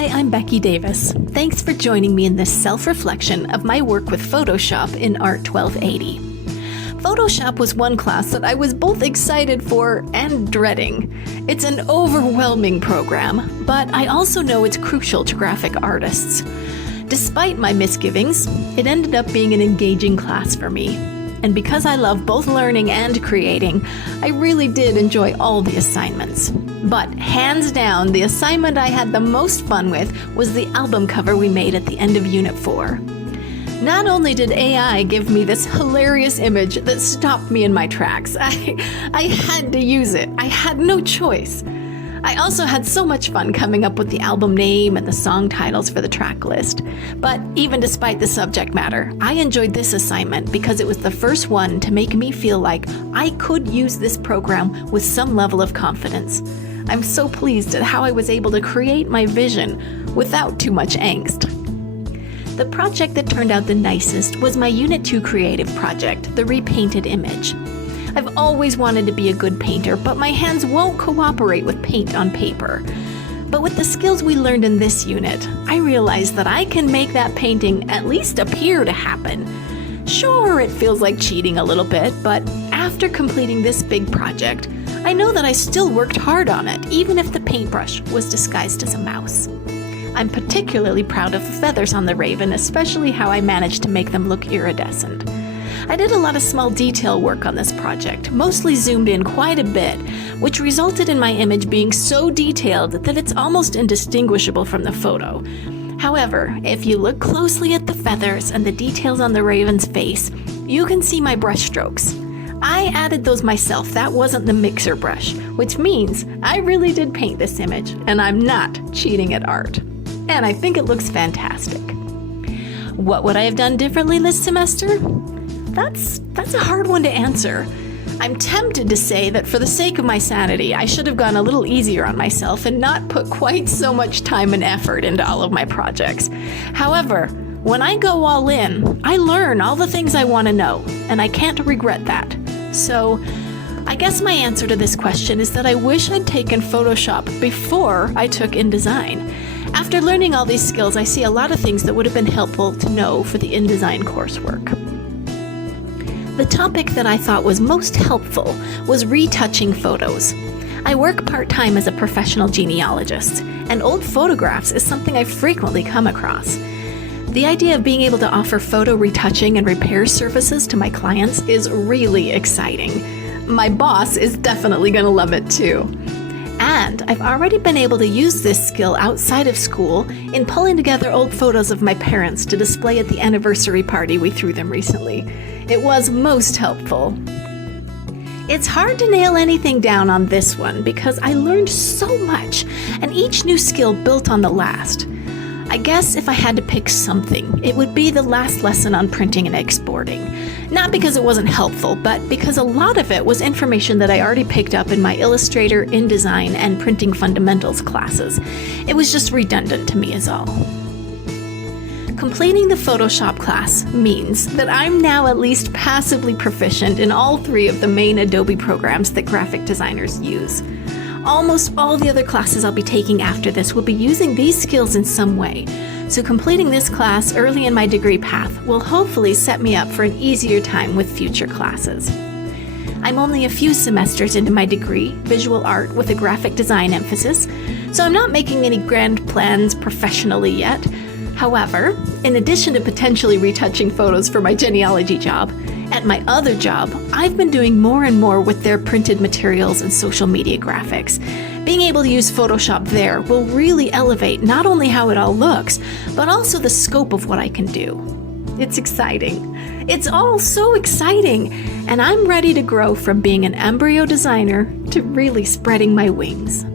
Hi, I'm Becky Davis. Thanks for joining me in this self-reflection of my work with Photoshop in ART-1280. Photoshop was one class that I was both excited for and dreading. It's an overwhelming program, but I also know it's crucial to graphic artists. Despite my misgivings, it ended up being an engaging class for me. And because I love both learning and creating, I really did enjoy all the assignments. But hands down, the assignment I had the most fun with was the album cover we made at the end of Unit 4. Not only did AI give me this hilarious image that stopped me in my tracks, I had to use it. I had no choice. I also had so much fun coming up with the album name and the song titles for the track list. But even despite the subject matter, I enjoyed this assignment because it was the first one to make me feel like I could use this program with some level of confidence. I'm so pleased at how I was able to create my vision without too much angst. The project that turned out the nicest was my Unit 2 creative project, the repainted image. I've always wanted to be a good painter, but my hands won't cooperate with paint on paper. But with the skills we learned in this unit, I realized that I can make that painting at least appear to happen. Sure, it feels like cheating a little bit, but after completing this big project, I know that I still worked hard on it, even if the paintbrush was disguised as a mouse. I'm particularly proud of the feathers on the raven, especially how I managed to make them look iridescent. I did a lot of small detail work on this project, mostly zoomed in quite a bit, which resulted in my image being so detailed that it's almost indistinguishable from the photo. However, if you look closely at the feathers and the details on the raven's face, you can see my brush strokes. I added those myself. That wasn't the mixer brush, which means I really did paint this image, and I'm not cheating at art. And I think it looks fantastic. What would I have done differently this semester? That's a hard one to answer. I'm tempted to say that for the sake of my sanity, I should have gone a little easier on myself and not put quite so much time and effort into all of my projects. However, when I go all in, I learn all the things I want to know, and I can't regret that. So, I guess my answer to this question is that I wish I'd taken Photoshop before I took InDesign. After learning all these skills, I see a lot of things that would have been helpful to know for the InDesign coursework. The topic that I thought was most helpful was retouching photos. I work part-time as a professional genealogist, and old photographs is something I frequently come across. The idea of being able to offer photo retouching and repair services to my clients is really exciting. My boss is definitely going to love it too. And I've already been able to use this skill outside of school in pulling together old photos of my parents to display at the anniversary party we threw them recently. It was most helpful. It's hard to nail anything down on this one because I learned so much, and each new skill built on the last. I guess if I had to pick something, it would be the last lesson on printing and exporting. Not because it wasn't helpful, but because a lot of it was information that I already picked up in my Illustrator, InDesign, and Printing Fundamentals classes. It was just redundant to me is all. Completing the Photoshop class means that I'm now at least passively proficient in all three of the main Adobe programs that graphic designers use. Almost all the other classes I'll be taking after this will be using these skills in some way, so completing this class early in my degree path will hopefully set me up for an easier time with future classes. I'm only a few semesters into my degree, visual art with a graphic design emphasis, so I'm not making any grand plans professionally yet. However, in addition to potentially retouching photos for my genealogy job, at my other job, I've been doing more and more with their printed materials and social media graphics. Being able to use Photoshop there will really elevate not only how it all looks, but also the scope of what I can do. It's exciting. It's all so exciting, and I'm ready to grow from being an embryo designer to really spreading my wings.